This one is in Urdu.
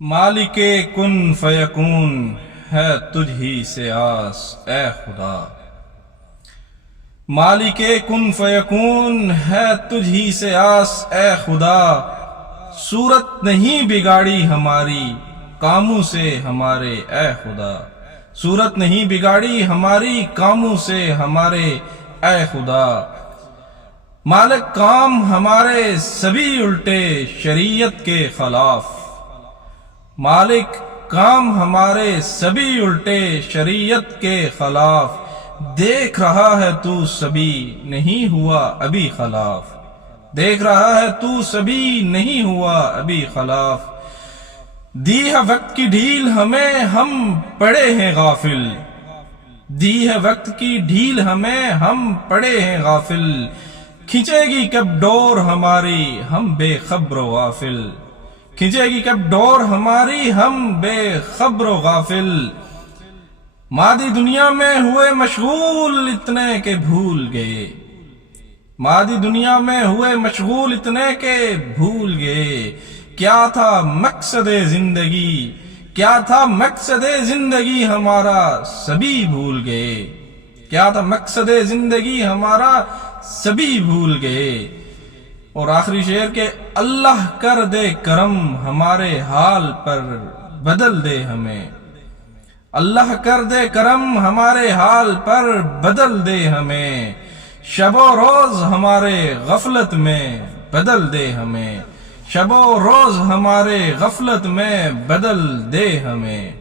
مالکے کن فیکون ہے تجھ ہی سے آس اے خدا، مالکے کن فیکون ہے تجھ ہی سے آس اے خدا، صورت نہیں بگاڑی ہماری کاموں سے ہمارے اے خدا، صورت نہیں بگاڑی ہماری کاموں سے ہمارے اے خدا، مالک کام ہمارے سبھی الٹے شریعت کے خلاف، مالک کام ہمارے سبھی الٹے شریعت کے خلاف، دیکھ رہا ہے تو سبھی نہیں ہوا ابھی خلاف، دیکھ رہا ہے تو سبھی نہیں ہوا ابھی خلاف، دی ہے وقت کی ڈھیل ہمیں ہم پڑے ہیں غافل، دی ہے وقت کی ڈھیل ہمیں ہم پڑے ہیں غافل، کھنچے گی کب ڈور ہماری ہم بے خبر و غافل، کھنچے گی کب ڈور ہماری ہم بے خبر و غافل، مادی دنیا میں ہوئے مشغول اتنے کہ بھول گئے، مادی دنیا میں ہوئے مشغول اتنے کہ بھول گئے، کیا تھا مقصد زندگی، کیا تھا مقصد زندگی ہمارا سبھی بھول گئے، کیا تھا مقصد زندگی ہمارا سبھی بھول گئے۔ اور آخری شعر کہ اللہ کر دے کرم ہمارے حال پر بدل دے ہمیں، اللہ کر دے کرم ہمارے حال پر بدل دے ہمیں، شب و روز ہمارے غفلت میں بدل دے ہمیں، شب و روز ہمارے غفلت میں بدل دے ہمیں۔